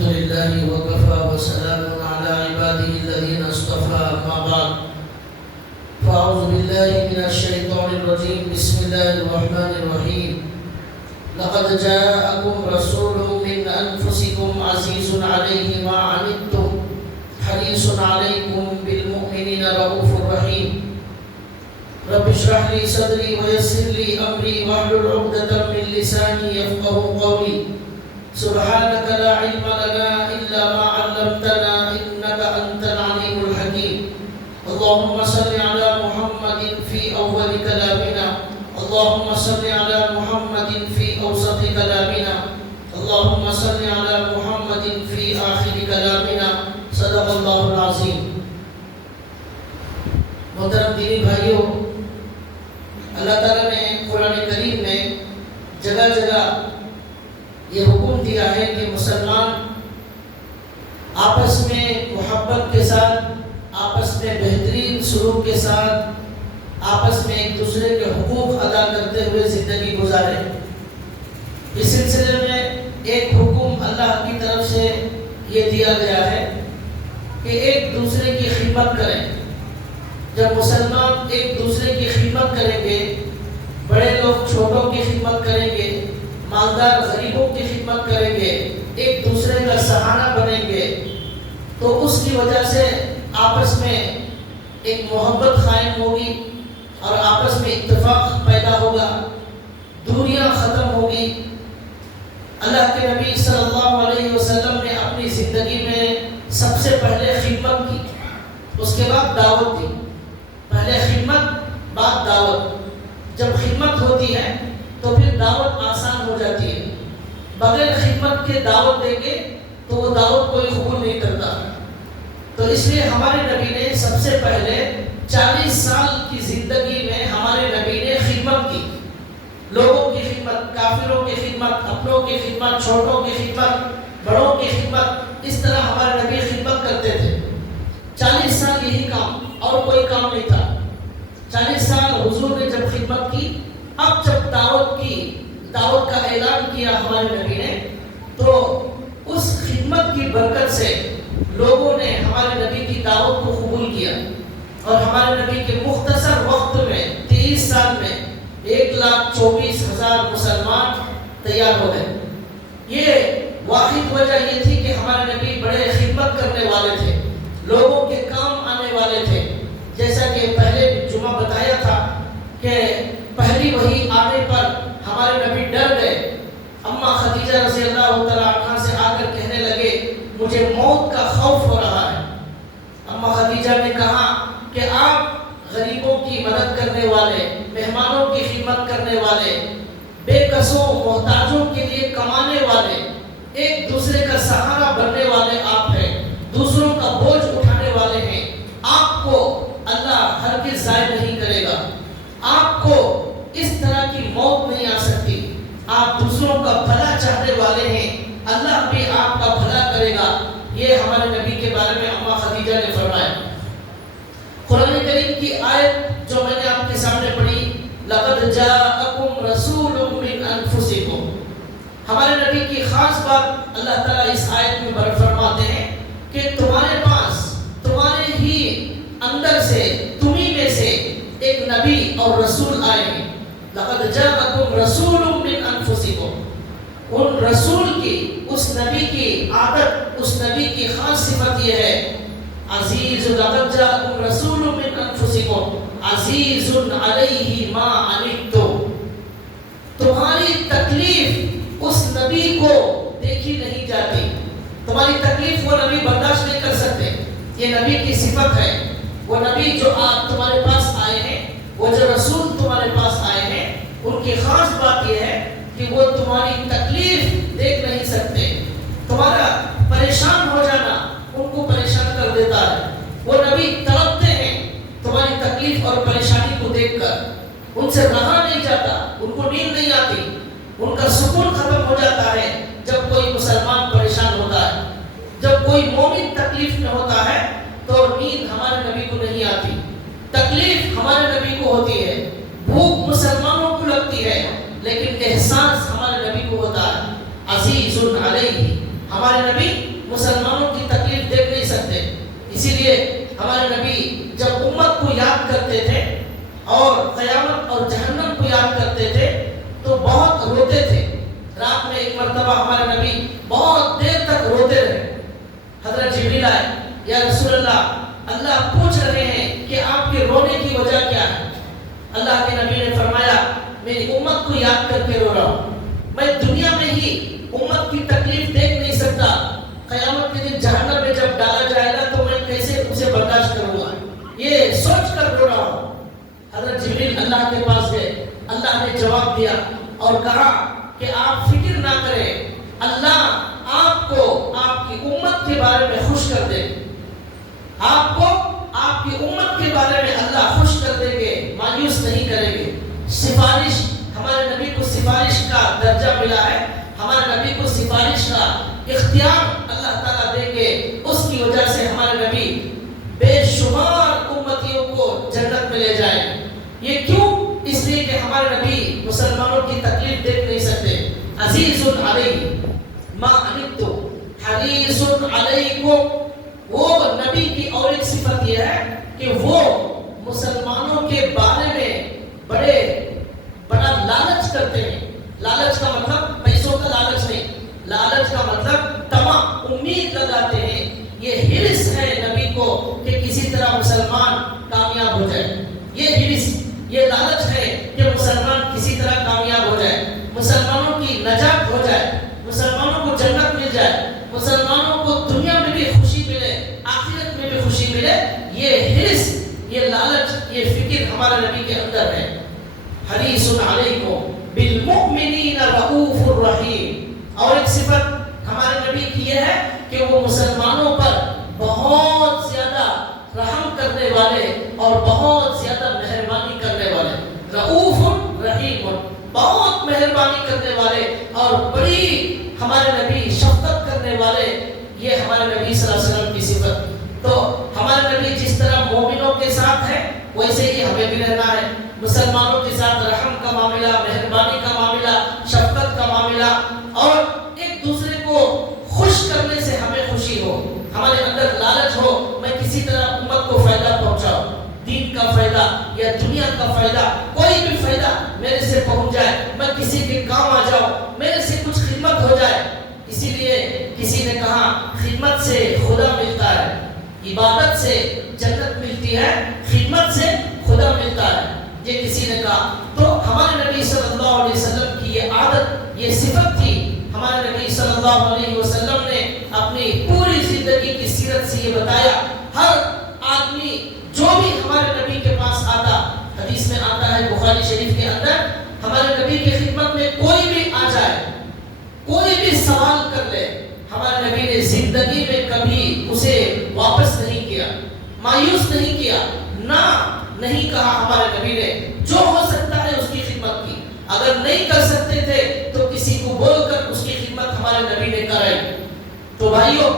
الحمد لله وكفى وسلام على عباده الذين اصطفى أما بعد فأعوذ بالله من الشيطان الرجيم بسم الله الرحمن الرحيم لقد جاءكم رسول من أنفسكم عزيز عليه ما عنتم حريص عليكم بالمؤمنين رؤوف رحيم رب اشرح لي صدري ويسر لي أمري واحلل عقدة من لساني يفقهوا قولي سبحانك لا علم لنا إلا ما علمتنا إنك أنت العليم الحكيم اللهم صل على محمد في أول كلامنا اللهم صل على محمد في أوسط كلامنا اللهم صل على محمد في آخر كلامنا صدق الله العظيم. محترم دینی بھائیوں، اللہ تعالیٰ نے قرآن کریم میں جگہ جگہ یہ حکم دیا ہے کہ مسلمان آپس میں محبت کے ساتھ، آپس میں بہترین سلوک کے ساتھ، آپس میں ایک دوسرے کے حقوق ادا کرتے ہوئے زندگی گزارے. اس سلسلے میں ایک حکم اللہ کی طرف سے یہ دیا گیا ہے کہ ایک دوسرے کی خدمت کریں. جب مسلمان ایک دوسرے کی خدمت کریں گے، بڑے لوگ چھوٹوں کی خدمت کریں گے، مالدار غریبوں کی خدمت کریں گے، ایک دوسرے کا سہارا بنیں گے، تو اس کی وجہ سے آپس میں ایک محبت قائم ہوگی اور آپس میں اتفاق پیدا ہوگا، دوریاں ختم ہوگی. اللہ کے نبی صلی اللہ علیہ وسلم نے اپنی زندگی میں سب سے پہلے خدمت کی، اس کے بعد دعوت دی. پہلے خدمت، بعد دعوت. جب خدمت ہوتی ہے تو پھر دعوت آسان ہو جاتی ہے. بغیر خدمت کے دعوت دیں گے تو وہ دعوت کوئی قبول نہیں کرتا. تو اس لیے ہمارے نبی نے سب سے پہلے 40 سال کی زندگی میں ہمارے نبی نے خدمت کی. لوگوں کی خدمت، کافروں کی خدمت، اپنوں کی خدمت، چھوٹوں کی خدمت، بڑوں کی خدمت، اس طرح ہمارے نبی خدمت کرتے تھے. 40 سال یہی کام، اور کوئی کام نہیں تھا. 40 سال حضور نے جب خدمت کی، اب جب دعوت کا اعلان کیا ہمارے نبی نے، تو اس خدمت کی برکت سے لوگوں نے ہمارے نبی کی دعوت کو قبول کیا اور ہمارے نبی کے مختصر وقت میں 23 سال میں 1,24,000 مسلمان تیار ہو گئے. یہ واحد وجہ یہ تھی کہ ہمارے نبی بڑے خدمت کرنے والے تھے، لوگوں کے کام آنے والے تھے. جیسا کہ پہلے جمعہ بتایا تھا کہ پہلی وحی آنے پر ہمارے نبی ڈر گئے. اما خدیجہ رضی اللہ تعالیٰ عنہا سے آ کر کہنے لگے مجھے موت کا خوف ہو رہا ہے. اما خدیجہ نے کہا کہ آپ غریبوں کی مدد کرنے والے، مہمانوں کی خدمت کرنے والے، بے کسوں محتاجوں کے لیے کمانے والے، ایک دوسرے کا سہارا بننے والے آپ ہیں، دوسروں کا بوجھ اٹھانے والے ہیں. آپ کو اللہ ہرگز ضائع نہیں کرے گا. آپ کو اس طرح کی موت نہیں آ سکتی. آپ دوسروں کا بھلا چاہنے والے ہیں، اللہ بھی آپ کا بھلا کرے گا. یہ ہمارے نبی کے بارے میں اما خدیجہ نے فرمایا. قرآن کریم کی آیت جو میں نے آپ کے سامنے پڑھی، لقد جاءکم رسول من انفسکم، ہمارے نبی کی خاص بات اللہ تعالیٰ اس آیت میں فرماتے ہیں کہ تمہارے پاس، تمہارے ہی اندر سے، تمہیں میں سے ایک نبی اور رسول آئے ہیں. لقد جاءکم رسول من انفسکم. ان رسول کی، اس نبی کی عادت، اس نبی کی خاص صفت یہ ہے عزیز. لقد جاءکم رسول من انفسکم عزیز علیہ ما عنتم. تمہاری تکلیف اس نبی کو دیکھی نہیں جاتی. تمہاری تکلیف وہ نبی برداشت نہیں کر سکتے. یہ نبی کی صفت ہے. وہ نبی جو آپ تمہارے پاس آئے ہیں، وہ جو رسول تمہارے پاس آئے ہیں، ان کی خاص بات یہ ہے کہ وہ تمہاری تکلیف دیکھ نہیں سکتے. تمہارا پریشان ہو جانا ان کو پریشان کر دیتا ہے. وہ نبی تڑپتے ہیں تمہاری تکلیف اور پریشانی کو دیکھ کر. ان سے رہا نہیں جاتا، ان کو نیند نہیں آتی. ان کا سکون ختم ہو جاتا ہے جب کوئی مسلمان پریشان ہوتا ہے. جب کوئی مومن تکلیف میں ہوتا ہے تو نیند ہمارے نبی کو نہیں آتی. تکلیف ہمارے نبی کو ہوتی ہے، بھوک مسلمانوں کو لگتی ہے، لیکن احساس ہمارے نبی کو ہوتا ہے. عزیز علیہ، ہمارے نبی یاد کرتے تھے اور قیامت اور جہنم کو یاد کرتے تھے تو بہت روتے تھے. رات میں ایک مرتبہ ہمارے نبی بہت دیر تک روتے رہے. حضرت جبریل آئے, یا رسول اللہ پوچھ رہے ہیں کہ آپ کے رونے کی وجہ کیا ہے؟ اللہ کے نبی نے فرمایا میری امت کو یاد کر کے رو رہا ہوں. میں دنیا میں ہی امت کی تکلیف دیکھ نہیں سکتا, قیامت کے دن جہنم میں جب ڈالا جائے گا تو میں کیسے اسے برداشت کروں گا, یہ سوچ کر رو رہا ہوں. حضرت جبریل اللہ کے پاس گئے. اللہ نے جواب دیا اور کہا کہ آپ فکر نہ کریں, اللہ آپ کو آپ کی امت کے بارے میں خوش کر دے. آپ کو آپ کی امت کے بارے میں اللہ خوش کر دیں گے, مایوس نہیں کریں گے. سفارش, ہمارے نبی کو سفارش کا درجہ ملا ہے, ہمارے نبی کو سفارش کا اختیار اللہ تعالیٰ دیں گے. اس کی وجہ سے ہمارے نبی بے شمار امتیوں کو جنت میں لے جائیں. یہ کیوں؟ اس لیے کہ ہمارے نبی مسلمانوں کی تکلیف دیکھ نہیں سکتے. عزیز علیہ ما عنتم حریص علیکم, وہ نبی کی اور ایک صفت یہ ہے کہ وہ مسلمانوں کے بارے میں بڑا لالچ کرتے ہیں. لالچ کا مطلب پیسوں کا لالچ نہیں, لالچ کا مطلب طمع, امید لگاتے ہیں. یہ حرص ہے نبی کو کہ کسی طرح مسلمان کامیاب ہو جائے. یہ حرص, یہ لالچ ہے کہ مسلمان کسی طرح کامیاب ہو جائے, مسلمانوں کی نجات ہو جائے, مسلمانوں کو جنت مل جائے, مسلمانوں کو دنیا میں بھی خوشی ملے, آخرت میں بھی خوشی ملے. یہ حرص, یہ لالچ, یہ فکر ہمارے نبی کے اندر ہے. حریص علیکم بالمؤمنین رؤوف الرحیم. اور ایک صفت ہمارے نبی کی یہ ہے کہ وہ مسلمانوں پر بہت زیادہ رحم کرنے والے اور بہت زیادہ مہربانی کرنے والے. رؤوف رحیم, بہت مہربانی کرنے والے اور بڑی ہمارے نبی شفقت کرنے والے. یہ ہمارے نبی صلی اللہ علیہ وسلم کی صفت. تو ہمارے نبی جس طرح مومنوں کے ساتھ ہے ویسے ہی ہمیں بھی رہنا ہے. مسلمانوں کے ساتھ رحم کا معاملہ, مہربانی کا معاملہ, شفقت کا معاملہ, اور ایک دوسرے کو خوش کرنے سے ہمیں خوشی ہو. ہمارے اندر لالچ ہو, میں کسی طرح امت کو فائدہ پہنچاؤں, دین کا فائدہ یا دنیا کا فائدہ, کوئی بھی فائدہ میرے سے پہنچ جائے, میں کسی کے کام آ جاؤں, میرے سے کچھ خدمت ہو جائے. اسی لیے کسی نے کہا خدمت سے خدا ملتا ہے, عبادت سے جنت ملتی ہے, خدمت سے خدا ملتا ہے. یہ کسی نے کہا. تو ہمارے نبی صلی اللہ علیہ وسلم کی یہ عادت, یہ صفت تھی. ہمارے نبی صلی اللہ علیہ وسلم نے اپنی پوری زندگی کی سیرت سے یہ بتایا. ہر آدمی جو بھی ہمارے نبی کے پاس آتا, حدیث میں آتا ہے بخاری شریف کے اندر, ہمارے نبی کی خدمت میں کوئی بھی آ جائے, کوئی بھی سوال کر لے, ہمارے نبی نے زندگی میں کبھی اسے واپس نہیں کیا, مایوس نہیں کیا, نہ نہیں کہا. ہمارے نبی نے جو ہو سکتا ہے اس کی خدمت کی. اگر نہیں کر سکتے تھے تو کسی کو بول کر اس کی خدمت ہمارے نبی نے کرائی. تو بھائیو,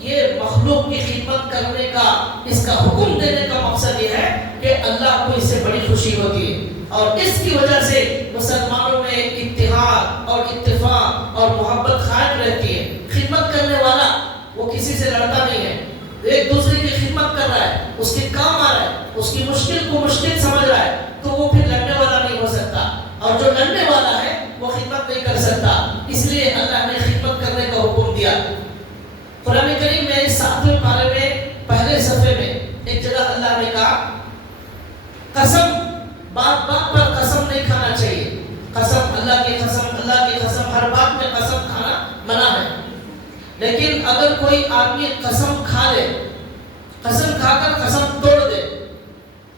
یہ مخلوق کی خدمت کرنے کا, اس کا حکم دینے کا مقصد یہ ہے کہ اللہ کو اس سے بڑی خوشی ہوتی ہے, اور اس کی وجہ سے مسلمانوں میں اتحاد اور اتفاق اور محبت قائم رہتی ہے. خدمت کرنے والا وہ کسی سے لڑتا نہیں ہے, ایک دوسرے کی خدمت کر رہا ہے, اس کے کام آ رہا ہے, اس کی مشکل کو مشکل سمجھ رہا ہے, تو وہ پھر لڑنے والا نہیں ہو سکتا, اور جو لڑنے والا ہے وہ خدمت نہیں کر سکتا. اس لیے اللہ نے خدمت کرنے کا حکم دیا. قرآن کریم میں 7ویں پارے میں پہلے صفحے میں ایک جگہ اللہ نے کہا قسم, بات بات پر قسم نہیں کھانا چاہیے. قسم, اللہ کی قسم, اللہ کی قسم, ہر بات میں قسم کھانا منع ہے. لیکن اگر کوئی آدمی قسم کھا لے, قسم کھا کر قسم توڑ دے,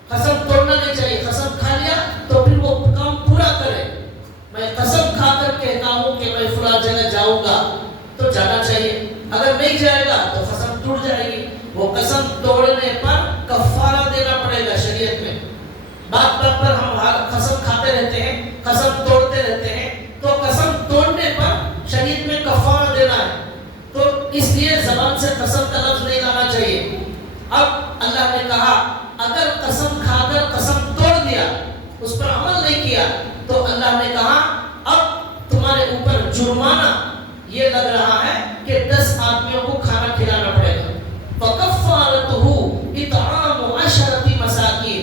قسم توڑنا نہیں چاہیے. قسم کھا لیا تو پھر وہ کام پورا کرے. میں قسم کھا کر کہتا ہوں کہ میں فلاں جگہ جاؤں گا, تو جانا چاہیے. اگر نہیں جائے گا تو قسم ٹوٹ جائے گی. وہ قسم توڑنے پر کفارہ دینا پڑے گا شریعت میں. بات بات پر ہم قسم کھاتے رہتے ہیں, قسم توڑتے رہتے ہیں, تو قسم توڑنے پر شریعت میں کفارہ دینا ہے. تو اس لیے زبان سے قسم کا لفظ نہیں لانا چاہیے. اب اللہ نے کہا اگر قسم کھا کر قسم توڑ دیا, اس پر عمل نہیں کیا, تو اللہ نے کہا اب تمہارے اوپر جرمانہ یہ لگ رہا ہے کہ 10 آدمیوں کو کھانا کھلانا پڑے گا. فَكَفَّارَتُهُ إِطْعَامُ 10 مَسَاكِينَ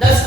10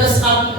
10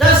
10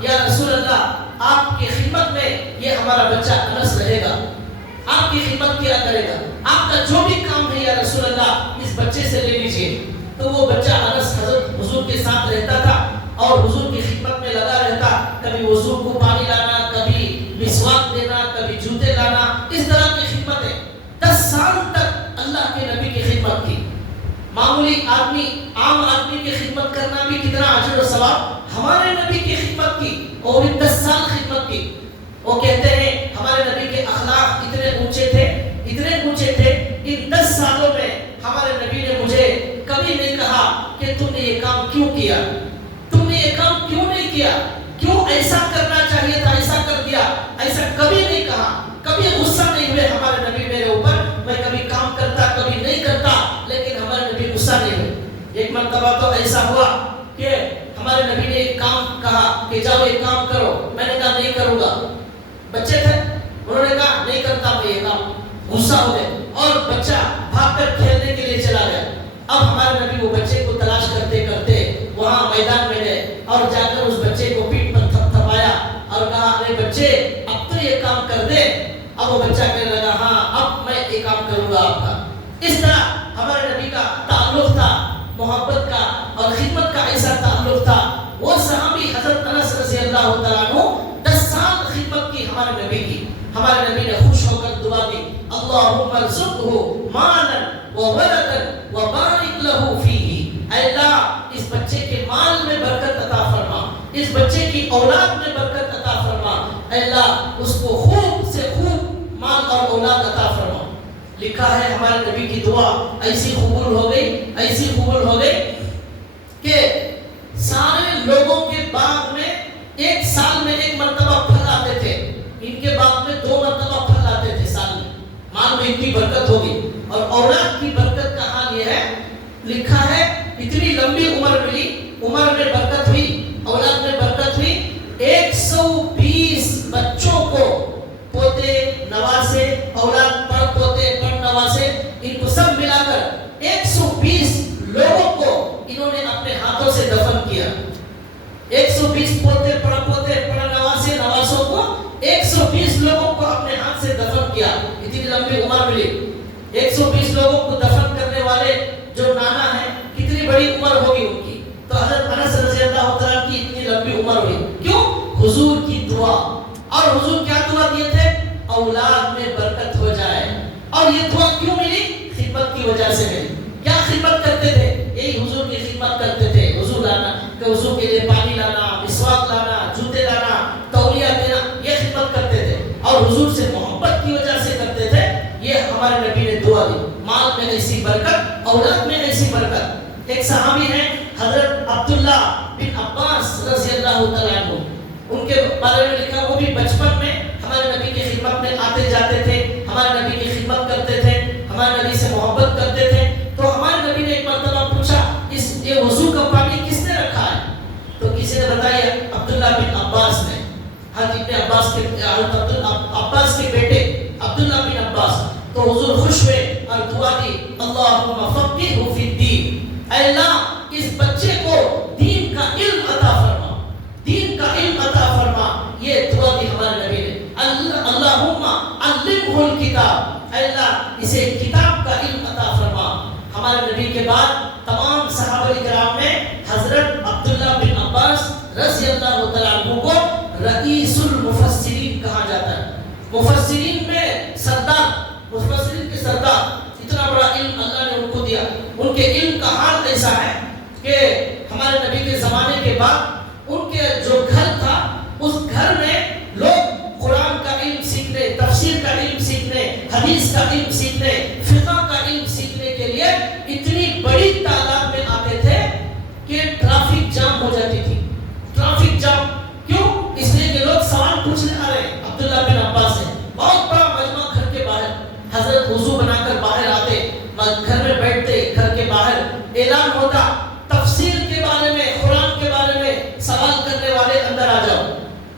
یا رسول اللہ آپ کی خدمت میں یہ ہمارا بچہ انس رہے گا، آپ کی خدمت کیا کرے گا، آپ کا جو بھی کام ہے یا رسول اللہ اس بچے سے لے لیجیے۔ تو وہ بچہ انس حضرت حضور کے ساتھ رہتا تھا اور حضور کی خدمت میں لگا رہتا، کبھی وضو کو پانی لانا، کبھی مسواک دینا، کبھی جوتے لانا، اس طرح کی خدمتیں 10 سال تک اللہ کے نبی کی خدمت کی۔ معمولی آدمی، عام آدمی کی خدمت کرنا بھی کتنا اجر و ثواب، ہمارے نبی کی خدمت کی اور 10 سال خدمت کی۔ وہ کہتے ہیں ہمارے نبی کے اخلاق اتنے اونچے تھے، اتنے اونچے تھے، ان 10 سالوں میں ہمارے نبی نے مجھے کبھی نہیں کہا کہ تم نے یہ کام کیوں کیا، تم نے یہ کام کیوں نہیں کیا، کیوں ایسا کرنا چاہیے تھا ایسا کر دیا، ایسا کبھی نہیں کہا، کبھی غصہ نہیں ہوئے ہمارے نبی میرے اوپر، میں کبھی کام کرتا کبھی نہیں کرتا لیکن ہمارے نبی غصہ نہیں ہوئے۔ ایک مرتبہ تو ایسا ہوا کہ ہمارے نبی نے ایک کام کہا کہ جاؤ ایک کام کرو، میں نے کہا نہیں کروں گا، بچے تھے، انہوں نے کہا نہیں کرتا میں یہ کام، غصہ ہو گئے اور بچہ بھاگ کر کھیلنے کے لیے چلا گیا۔ اب ہمارے نبی وہ بچے کو تلاش کرتے کرتے وہاں میدان میں گئے اور جا کر اس بچے کو پیٹھ پر تھپ تھپایا اور کہا ارے بچے اب تو یہ کام کر دے۔ اب وہ بچہ کہنے لگا ہاں اب میں یہ کام کروں گا آپ کا۔ اس طرح ہمارے نبی کا تعلق تھا، محبت کا اور خدمت کا ایسا تعلق تھا۔ وہ صحابی حضرت انس رضی اللہ تعالیٰ عنہ 10 سال خدمت کی ہمارے نبی کی۔ ہمارے نبی نے خوش ہو کر دعا دی اللہم ارزقہ مالا وولدا وبارک لہ فیہ، اے اللہ اس بچے کے مال میں برکت عطا فرما، اس بچے کی اولاد میں برکت عطا فرما، اے اللہ اس کو خوب سے خوب مال اور اولاد عطا فرما۔ لکھا ہے ہمارے نبی کی دعا ایسی قبول ہو گئی، ایسی قبول ہو گئی کہ سارے لوگوں کے باغ میں ایک سال میں ایک مرتبہ پھل آتے تھے، ان کے باغ میں 2 مرتبہ پھل آتے تھے سال میں۔ مال میں اتنی برکت ہوگی اور اولاد کی برکت کا حال یہ ہے، لکھا ہے اتنی لمبی عمر ملی، عمر میں برکت ہوئی، اولاد میں برکت ہوئی، 120 بچوں کو پوتے نواسے اولاد پڑ پوتے پڑ نواسے ان کو سب ملا کر 120 لوگوں کو انہوں نے اپنے ہاتھوں سے دفن کیا۔ 120 پوتے پڑ پوتے پڑ نواسے نواسوں کو 120 لوگوں کو اپنے ہاتھ سے دفن کیا، اتنی لمبی عمر ملی۔ 120 لوگوں کو دفن کرنے والے جو نانا ہے کتنی بڑی عمر ہوگی ان کی، تو حضرت انس رضی اللہ تعالیٰ کی اتنی لمبی عمر ہوئی کیوں؟ حضور کی دعا۔ اور حضور کیا دعا دیے تھے؟ اولاد میں برکت ہو جائے۔ اور یہ دعا کیوں ملی؟ خدمت کی وجہ سے ملی۔ کیا خدمت کرتے تھے؟ یہی حضور کی خدمت کرتے تھے، حضور لانا کہ حضور کے لیے پانی لانا، مسواک لانا، جوتے لانا، تولیہ دینا، یہ خدمت کرتے تھے اور حضور سے محبت کی وجہ سے کرتے تھے۔ یہ ہمارے نبی نے دعا دی، مال میں ایسی برکت، اولاد میں ایسی برکت۔ ایک صحابی ہیں حضرت عبداللہ بن عباس رضی اللہ تعالیٰ عنہ، ان کے بارے میں لکھا وہ بھی بچپن میں ہمارے نبی کی خدمت میں آتے جاتے تھے، ہمارے نبی کی خدمت کرتے تھے، ہمارے نبی سے محبت کرتے تھے۔ تو ہمارے نبی نے ایک مرتبہ پوچھا یہ وضو کا پانی کس نے رکھا ہے؟ تو کسی نے بتایا عبداللہ بن عباس نے، حضرت ابن عباس کے عباس کے بیٹے عبداللہ بن عباس۔ تو حضور خوش ہوئے اور دعا دی اللہم فقہہ فی الدین، اے اللہ اس بچے کو دین کا علم عطا فرما، دین کا علم عطا فرما۔ یہ دعا دی ہمارے نبی نے اللہم علمہ الکتاب، اے اللہ اسے کتاب کا علم عطا فرما۔ ہمارے نبی کے بعد تمام صحابہ کرام میں حضرت عبداللہ بن عباس رضی اللہ تعالیٰ عنہ کو رئیس المفسرین کہا جاتا ہے، مفسرین میں سردار، مفسرین کے سردار۔ اتنا بڑا علم اللہ نے ان کو دیا۔ ان کے علم کا حال ایسا ہے کہ ہمارے نبی کے زمانے کے بعد ان کے جو گھر تھا اس گھر میں لوگ قرآن کا علم سیکھنے، تفسیر کا علم سیکھنے، حدیث کا علم سیکھنے، فقہ کا علم سیکھنے کے لیے اتنی بڑی تعداد میں آتے تھے کہ ٹریفک جام ہو جاتی تھی۔ ٹریفک جام کیوں؟ اس لیے کہ لوگ سوال پوچھنے آ رہے ہیں عبداللہ بن عباس سے۔ بہت بڑا مجمع گھر کے باہر، حضرت وضو بنا کر باہر آتے، گھر میں بیٹھتے، گھر کے باہر اعلان ہوتا تفسیر کے بارے میں، قرآن کے بارے میں سوال کرنے والے اندر آ جاؤ۔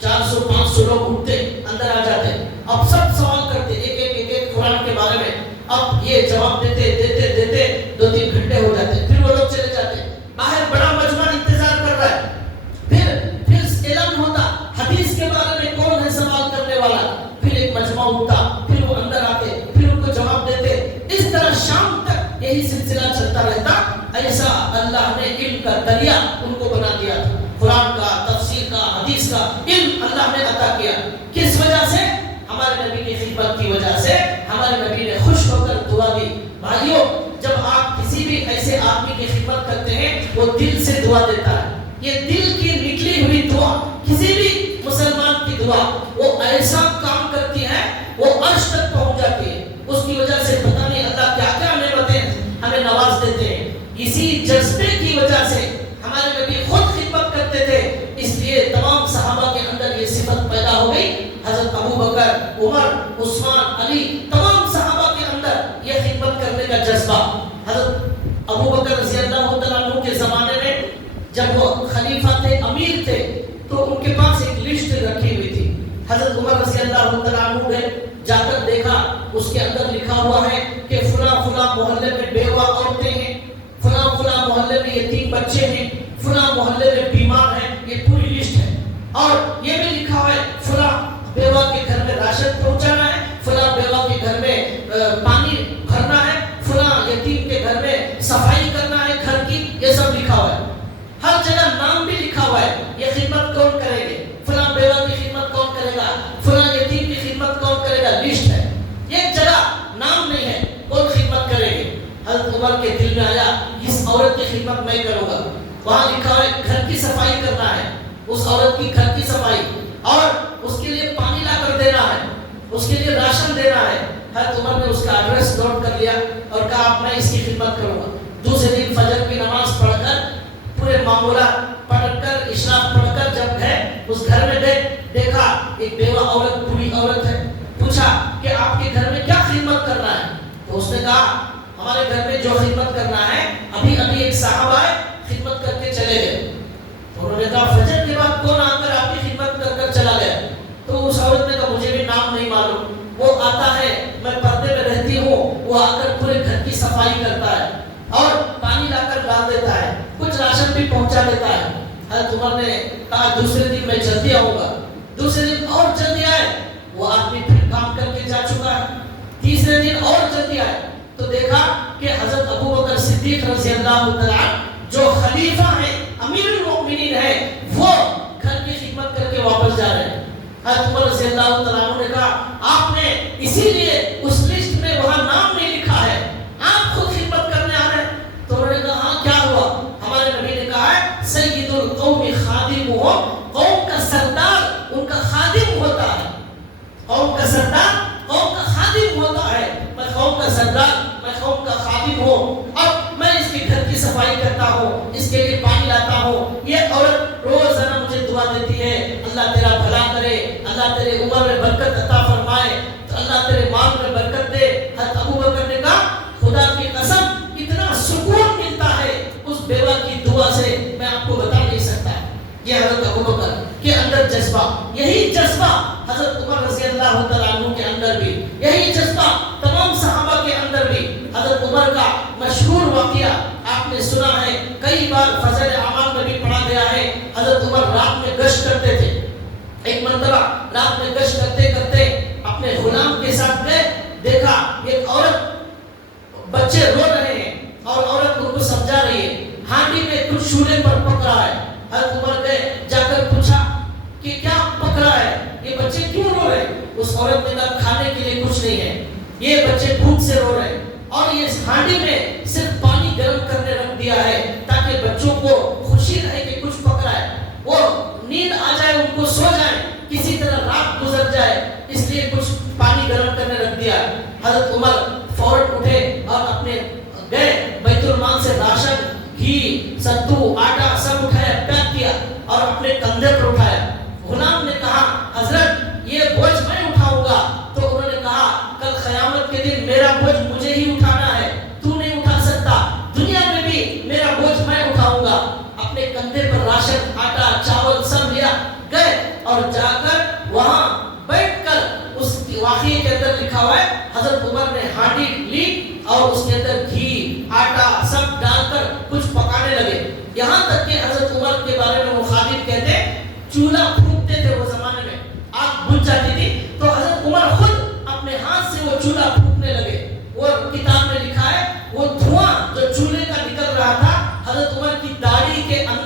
400-500 لوگ اٹھتے، اندر آ جاتے، اب سب سوال کرتے ایک ایک قرآن کے بارے میں۔ اب یہ جواب دیتے دیتے دیتے 2-3 گھنٹے ہو جاتے، پھر وہ لوگ چلے جاتے، باہر بڑا مجمع انتظار کر رہا ہے۔ پھر اعلان ہوتا ذریعہ ان کو بنا دیا تھا. قرآن کا، تفسیر کا، حدیث کا علم اللہ نے عطا کیا. کس وجہ سے؟ ہمارے نبی کی خدمت کی وجہ سے. ہمارے نبی نے خوش ہو کر دعا دی. بھائیوں، جب آپ کسی بھی ایسے آدمی کی خدمت کرتے ہیں وہ دل سے دعا دیتا ہے. یہ دل کی نکلی ہوئی دعا، کسی بھی مسلمان کی دعا وہ ایسا کام کرتی ہے، وہ عرش تک پہنچ جاتی ہے. اس کی وجہ سے پتہ نہیں اللہ کیا کیا نعمتیں ہمیں نواز دیتے ہیں. اسی جذبے کی وجہ سے ہمارے نبی خود خدمت کرتے تھے، اس لیے تمام صحابہ کے اندر یہ صفت پیدا ہو گئی. حضرت ابو بکر، عمر، عثمان، علی، تمام صحابہ کے اندر یہ خدمت کرنے کا جذبہ. حضرت ابو بکر رضی اللہ تعالیٰ عنہ کے زمانے میں جب وہ خلیفہ تھے، امیر تھے، تو ان کے پاس ایک لسٹ رکھی ہوئی تھی. حضرت عمر رضی اللہ تعالیٰ عنہ نے جا کر دیکھا، اس کے اندر لکھا ہوا ہے کہ فلاں فلاں محلے میں بیوہ عورتیں ہیں، فلاں فلاں محلے میں یتیم بچے ہیں، فلاں محلے میں بیمار ہیں. یہ پوری لسٹ ہے. اور یہ بھی لکھا ہے فلاں بیوہ کے گھر میں راشن پہنچانا ہے، فلاں بیوہ کے گھر میں پانی بھرنا ہے، فلاں یتیم کے گھر میں صفائی کرنا ہے گھر کی. یہ سب لکھا ہوا ہے. ہر جگہ نام بھی لکھا ہوا ہے. یہ خدمت کون کریں گے؟ فلاں بیوہ کی خدمت کون کرے گا؟ فلاں یتیم کی خدمت کون کرے گا؟ لسٹ ہے. ایک جگہ نام نہیں ہے کون خدمت کرے گے. حضرت عمر کے دل میں آیا اس عورت کی خدمت میں کروں گا. وہاں لکھا ہے گھر کی صفائی کرنا ہے، اس عورت کی گھر کی صفائی، اور اس کے لیے پانی لا کر دینا ہے، اس کے لیے راشن دینا ہے. حضرت عمر نے اس کا ایڈریس نوٹ کر لیا اور کہا اب میں اس کی خدمت کروں گا. دوسرے دن فجر کی نماز پڑھ کر، پورے معمولات پڑھ کر، اشراق پڑھ کر جب گئے اس گھر میں گئے، دیکھا ایک بیوہ عورت، بوڑھی عورت ہے. پوچھا کہ آپ کے گھر میں کیا خدمت کرنا ہے؟ تو اس نے کہا ہمارے گھر میں جو خدمت کرنا ہے، ابھی ابھی ایک صاحب آئے خدمت کر کے چلے گئے. انہوں نے کہا فجر کے بعد کون آ کر آپ کی خدمت کر کر چلا گیا؟ تو اس عورت نے کہا مجھے بھی نام نہیں معلوم. وہ آتا ہے، میں پردے میں رہتی ہوں، وہ آ کر پورے گھر کی صفائی کرتا ہے اور پانی لا کر ڈال دیتا ہے، کچھ راشن بھی پہنچا دیتا ہے. حضرت عمر نے کہا دوسرے دن میں جلدی آؤں گا. دوسرے دن اور جلدی آئے، وہ آدمی پھر کام کر کے جا چکا ہے. تیسرے دن اور جلدی آئے تو دیکھا کہ حضرت ابو بکر صدیق رضی اللہ تعالیٰ جو خلیفہ ہیں، امیر المؤمنین ہیں، وہ گھر کی خدمت کر کے واپس جا رہے ہیں. حضرت عمر رضی اللہ تعالیٰ نے کہا آپ نے اسی لیے اس لسٹ میں وہاں نام نہیں لکھا ہے، آپ خود خدمت کرنے آ رہے ہیں. تو انہوں نے کہا ہاں کیا ہوا؟ ہمارے نبی نے کہا ہے سید القوم خادمهم، قوم کا سردار ان کا خادم ہوتا ہے. قوم کا سردار قوم کا خادم ہوتا ہے. میں قوم کا سردار، میں قوم کا خادم ہوں، اب میں اس کے گھر کی صفائی کرتا ہوں، اس کے لیے پانی لاتا ہوں. یہ عورت روزانہ مجھے دعا دیتی ہے اللہ تیرا بھلا کرے، اللہ تیرے عمر میں برکت عطا فرمائے، اللہ تیرے مال میں برکت دے. حضرت ابو بکر نے کہا خدا کی قسم اتنا سکون ملتا ہے اس بیوہ کی دعا سے میں آپ کو بتا نہیں سکتا. یہ حضرت ابو بکر کے اندر جذبہ، یہی جذبہ حضرت عمر رضی اللہ تعالیٰ عنہ کے اندر بھی، یہی جذبہ تمام صحابہ کے اندر بھی. حضرت عمر کا مشہور واقعہ آپ نے سنا ہے، کئی بار فضائل اعمال میں بھی پڑھا گیا ہے. حضرت عمر رات میں گشت کرتے تھے. ایک مرتبہ رات میں گشت کرتے کرتے اپنے غلام کے ساتھ گئے، دیکھا ایک عورت، بچے رو رہے ہیں اور عورت ان کو سمجھا رہی ہے، ہانڈی میں کچھ شولے پر پک رہا ہے. حضرت عمر گئے، جا کر پوچھا کہ کیا پک رہا ہے، یہ بچے کیوں رو رہے ہیں؟ اس عورت نے کہا کھانے کے لیے کچھ نہیں ہے، یہ بچے بھوک سے رو رہے ہیں اور یہ ہانڈی میں صرف پانی گرم کرنے رکھ دیا ہے تاکہ بچوں کو خوشی رہے کہ کچھ پک رہا ہے، وہ نیند آ جائے، ان کو سو جائے، کسی طرح رات گزر جائے، اس لیے کچھ پانی گرم کرنے رکھ دیا. حضرت عمر فوراً اٹھے اور اپنے گئے بیت المال سے راشن، گھی، ستو، آٹا سب اٹھایا، پیک کیا اور اپنے کندھے پر اٹھایا. غلام نے کہا حضرت یہ بوجھ میں اٹھاؤں گا. تو انہوں نے کہا کل قیامت کے دن میرا بوجھ مجھے ہی اٹھانا ہے، تو نہیں اٹھا سکتا، دنیا میں بھی میرا بوجھ میں اٹھاؤں گا. اپنے کندھے پر راشن، آٹا، چاول سب لیا، گئے اور جا کر وہاں بیٹھ کر اس واقعے کے اندر لکھا ہوا ہے حضرت عمر نے ہانڈی لی اور اس کے اندر گھی، آٹا سب ڈال کر کچھ پکانے لگے. یہاں تک کہ حضرت عمر کے بارے میں مخالف کہتے ہیں چولہا پھونکتے تھے، وہ زمانے میں آگ بجھ جاتی تھی تو حضرت عمر خود اپنے ہاتھ سے وہ چولہا پھونکنے لگے. وہ کتاب میں لکھا ہے وہ دھواں جو چولہے کا نکل رہا تھا حضرت عمر کی داڑھی کے اندر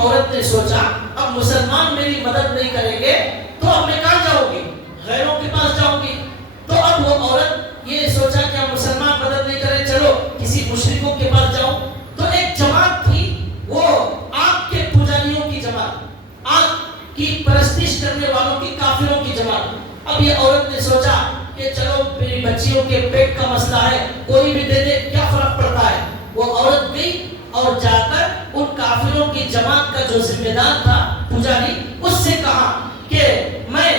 عورت نے سوچا اب مسلمان میری مدد نہیں کریں گے تو اب میں کہاں جاؤں گی؟ غیروں کے پاس جاؤں گی. تو اب وہ عورت یہ سوچا کہ اب مسلمان مدد نہیں کریں، چلو کسی مشرکوں کے پاس جاؤں. تو ایک جماعت تھی، وہ آگ کے پجاریوں کی جماعت، آگ کی پرستش کرنے والوں کی، کافروں کی جماعت. اب یہ عورت نے سوچا کہ چلو میری بچیوں کے پیٹ کا مسئلہ ہے، کوئی بھی دے دے کیا فرق پڑتا ہے. وہ عورت گئی اور جا کر ان کافروں کی جماعت کا جو ذمہ دار تھا پجاری، اس سے کہا کہ میں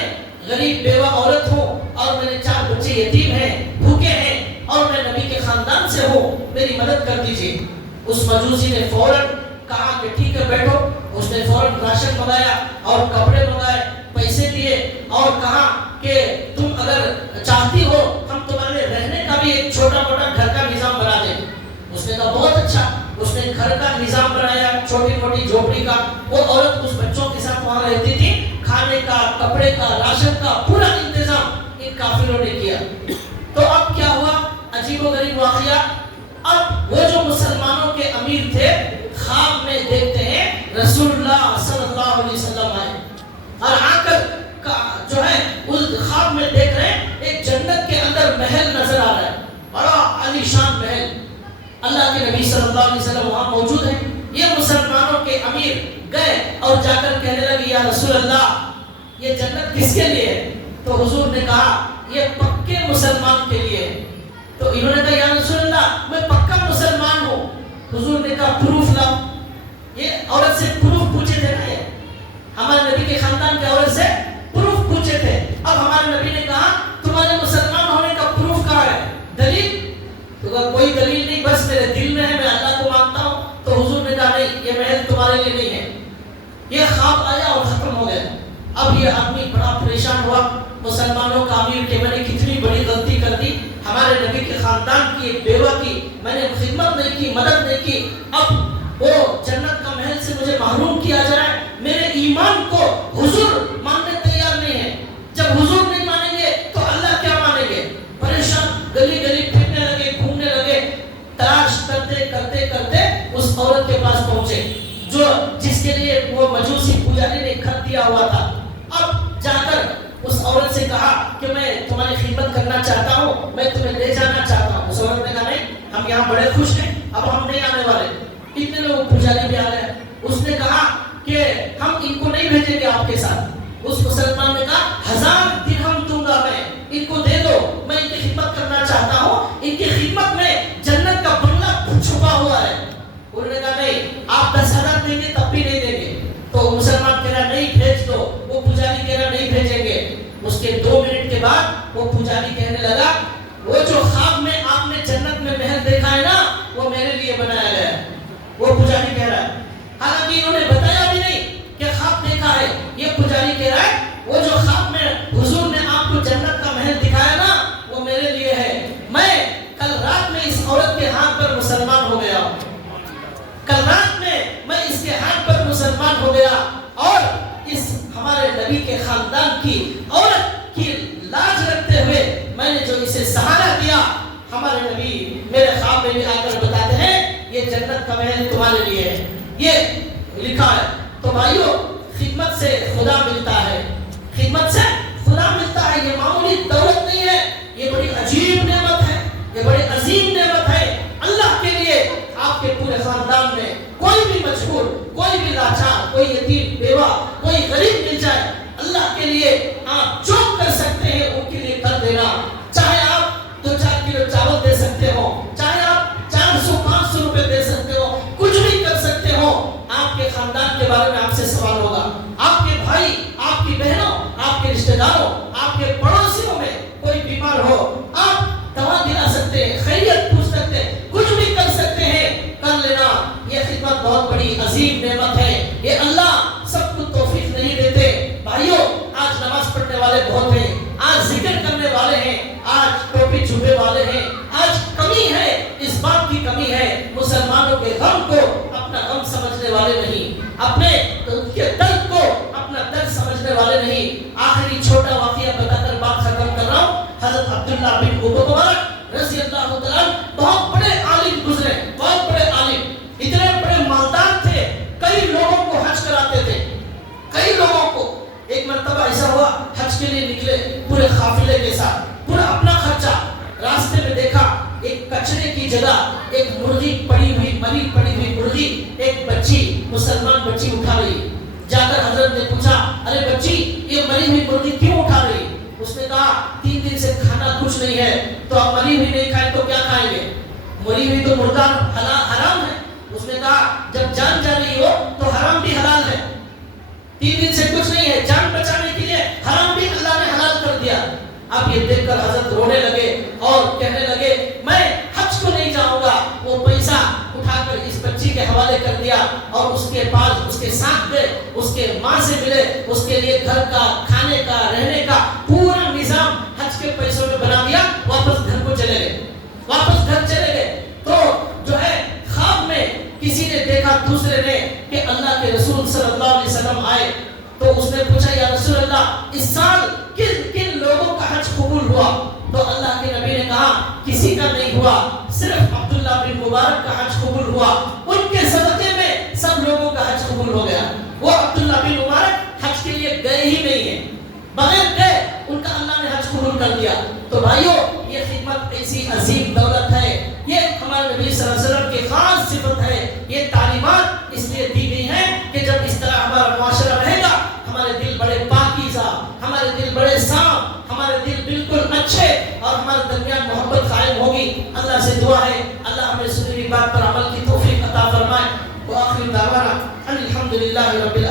غریب بیوہ عورت ہوں اور میرے 4 بچے یتیم ہیں، بھوکے ہیں اور میں نبی کے خاندان سے ہوں، میری مدد کر دیجیے. اس مجوسی نے فوراً کہا کہ ٹھیک ہے بیٹھو. اس نے فوراً راشن منگایا اور کپڑے منگائے، پیسے دیے اور کہا کہ تم اگر چاہتی ہو ہم تمہارے رہنے کا بھی ایک چھوٹا موٹا گھر کا نظام بنا دیں. اس نے کہا بہت اچھا. اس نے گھر کا نظام بنایا، چھوٹی موٹی جھوپڑی کا. وہ عورت اس بچوں کے ساتھ وہاں رہتی تھی. کھانے کا، کپڑے کا، راشن کا پورا انتظام ان کافروں نے کیا. تو اب کیا ہوا؟ عجیب و غریب واقعہ. اب وہ جو مسلمانوں کے امیر تھے خواب میں دیکھتے ہیں رسول اللہ صلی اللہ علیہ وسلم آئے اور آ کر جو ہے اس خواب میں دیکھ رہے ہیں ایک جنت کے اندر محل نظر آ رہا ہے، بڑا عالی شان محل. اللہ کے نبی صلی اللہ علیہ وسلم وہاں موجود ہیں. یہ مسلمانوں کے امیر گئے اور جا کر کہنے لگے یا رسول اللہ یہ جنت کس کے لیے ہے؟ تو حضور نے کہا یہ پکے مسلمان کے لیے ہے. تو انہوں نے کہا یا رسول اللہ میں پکا مسلمان ہوں. حضور نے کہا پروف لاؤ. یہ عورت سے پروف پوچھے تھے نا، یہ ہمارے نبی کے خاندان کے عورت سے پروف پوچھے تھے. اب ہمارے نبی نے کہا تمہارے مسلمان ہونے کا پروف کہاں ہے، دلیل؟ تو کہا کوئی دلیل نہیں، بس میرے دل میں ہے، میں اللہ کو مانتا ہوں. تو حضور نے کہا نہیں یہ محل تمہارے لیے نہیں ہے. یہ خواب آیا اور ختم ہو گیا. اب یہ آدمی بڑا پریشان ہوا، مسلمانوں کا امیر کہ میں نے کتنی بڑی غلطی کر دی، ہمارے نبی کے خاندان کی ایک بیوہ کی میں نے خدمت نہیں کی، مدد نہیں کی، اب وہ جنت کا محل سے مجھے محروم کیا جا رہا ہے. میرے ایمان کو حضور ماننے تیار نہیں ہے، جب حضور نہیں مانیں گے تو اللہ کیا مانیں گے؟ پریشان گلی گلی پھرنے لگے، گھومنے لگے، تلاش کرتے کرتے کرتے اس عورت کے پاس پہنچے جو جس کے لیے وہ مجوسی پجاری نے گھر دیا ہوا تھا. اب جا کر اس عورت سے کہا کہ میں تمہاری خدمت کرنا چاہتا ہوں، میں تمہیں لے جانا چاہتا ہوں. اس عورت نے کہا نہیں ہم یہاں بڑے خوش ہیں، اب ہم نہیں آنے والے. اتنے میں وہ پجاری بھی آ گئے. اس نے کہا کہ ہم ان کو نہیں بھیجیں گے آپ کے ساتھ. اس مسلمان نے کہا 1000 درہم دوں گا میں، ان کو دے دو، میں ان کی خدمت کرنا چاہتا ہوں، ان کی خدمت میں جنت کا بنگلہ چھپا ہوا ہے. انہوں نے کہا نہیں آپ 10,000 دیں گے تب بھی نہیں دیں گے. تو مسلمان کہہ رہا نہیں بھیج دو. وہ پجاری کہہ رہا نہیں بھیجیں گے. اس کے 2 منٹ کے بعد وہ پجاری کہنے لگا وہ جو خواب میں آپ نے جنت میں محل دیکھا ہے نا وہ میرے لیے بنایا گیا ہے. وہ پجاری کہہ رہا ہے، حالانکہ انہوں نے بتایا بھی نہیں کہ خواب دیکھا ہے. یہ پجاری کہہ رہا ہے وہ جو خواب میں حضور نے آپ کو جنت کا محل دکھایا نا وہ میرے لیے ہے. میں کل رات میں اس عورت کے ہاتھ پر مسلمان ہو گیا ہوں، کل رات میں اس کے ہاتھ پر مسلمان ہو گیا اور اس ہمارے نبی کے خاندان کی عورت کی لاج رکھتے ہوئے میں نے جو اسے سہارا دیا. ہمارے نبی میرے خواب میں بھی آ کر بتاتے ہیں یہ جنت کا محل تمہارے لیے ہے. یہ لکھا ہے. تو بھائیو خدمت سے خدا ملتا ہے، خدمت سے خدا ملتا ہے. یہ معمولی دولت نہیں ہے، یہ بڑی عجیب نعمت ہے، یہ بڑی عظیم نعمت ہے. اللہ کے لیے آپ کے پورے خاندان میں کوئی بھی مجبور، کوئی بھی لاچار، کوئی یتیم بیوہ، کوئی غریب مل جائے، اللہ کے لیے آپ جو کر سکتے ہیں ان کے لیے کر دینا. چاہے آپ 2-4 کلو چاول دے سکتے ہو، چاہے آپ 400-500 روپے دے سکتے ہو، کچھ بھی کر سکتے ہو. آپ کے خاندان کے بارے میں آپ سے سوال ہوگا. آپ کے بھائی، آپ کی بہنوں، آپ کے رشتہ داروں، آپ کے پڑوسیوں میں کوئی بیمار ہو آپ دوا دلا سکتے ہیں، خیریت پوچھ سکتے ہیں، کچھ بھی کر سکتے ہیں، کر لینا. یہ خدمت بہت بڑی عظیم نعمت ہے. یہ اللہ سب کو توفیق نہیں دیتے. بھائیو آج نماز پڑھنے والے بہت ہیں، آج ذکر کرنے والے ہیں، آج ٹوپی چھپے والے ہیں. آج کمی ہے، اس بات کی کمی ہے مسلمانوں کے غم کو اپنا غم سمجھنے والے نہیں، اپنے کے درد کو اپنا درد سمجھنے والے نہیں. آخری چھوٹا واقعہ بتا کر بات ختم کر رہا ہوں. حضرت عبداللہ بن مبارک رضی اللہ تعالیٰ بہت بڑے عالم گزرے، بہت بڑے عالم، اتنے بڑے مالدار تھے، کئی لوگوں کو حج مرتبہ ایسا ہوا حج کے لیے نکلے پورے قافلے کے ساتھ، پورا اپنا خرچہ، راستے میں دیکھا ایک کچرے کی جگہ ایک مرغی پڑی ہوئی، مری پڑی ہوئی مرغی، ایک بچی مسلمان بچی اٹھا رہی، جا کر حضرت نے پوچھا ارے بچی یہ مری ہوئی مرغی کیوں اٹھا رہی؟ اس نے کہا 3 دن سے کھانا کچھ نہیں ہے، تو اب مری ہوئی نہیں کھائیں تو کیا کھائیں گے؟ مری ہوئی تو مردہ حرام ہے۔ اس نے کہا جب جان جا رہی ہو تو حرام بھی حلال ہے، 3 دن سے کچھ نہیں ہے، جان بچانے کے لیے حرام بھی اللہ نے حلال کر دیا۔ اب یہ دیکھ کر حضرت رونے لگے اور کہنے لگے میں حج کو نہیں جاؤں گا۔ وہ پیسہ اٹھا کر اس بچی کے حوالے کر دیا اور اس کے پاس اس کے ساتھ گئے، اس کے ماں سے ملے، اس کے لیے گھر کا، کھانے کا، رہنے کا پورا نظام حج کے پیسوں میں بنا دیا، واپس گھر کو چلے گئے، واپس گھر چلے گئے۔ تو جو ہے خواب میں کسی نے دیکھا دوسرے نے کہ اللہ کے رسول صلی اللہ علیہ وسلم آئے، تو اس نے پوچھا یا رسول اللہ اس سال کن لوگوں کا حج قبول ہوا؟ تو اللہ کے نبی نے کہا کسی کا نہیں ہوا، صرف عبداللہ بن مبارک کا حج قبول ہوا، ان کے صدقے میں سب لوگوں کا حج قبول ہو گیا۔ وہ عبداللہ بن مبارک حج کے لیے گئے ہی نہیں ہیں، بغیر گئے ان کا اللہ نے حج قبول کر دیا۔ تو بھائیو یہ خدمت ایسی عظیم دولت ہے، یہ ہمارے نبی صلی اللہ علیہ وسلم کی خاص صفت ہے۔ یہ تعلیمات اس لیے دی گئی ہیں کہ جب اس طرح ہمارا معاشرہ رہے گا، ہمارے دل بڑے پاکیزہ، ہمارے دل بڑے صاف، ہمارے دل بالکل اچھے اور ہمارے درمیان محبت قائم ہوگی۔ اللہ سے دعا ہے اللہ ہمیں سنی ہوئی بات پر عمل کی توفیق عطا فرمائے۔ وآخر دعوانا الحمدللہ رب العالمین۔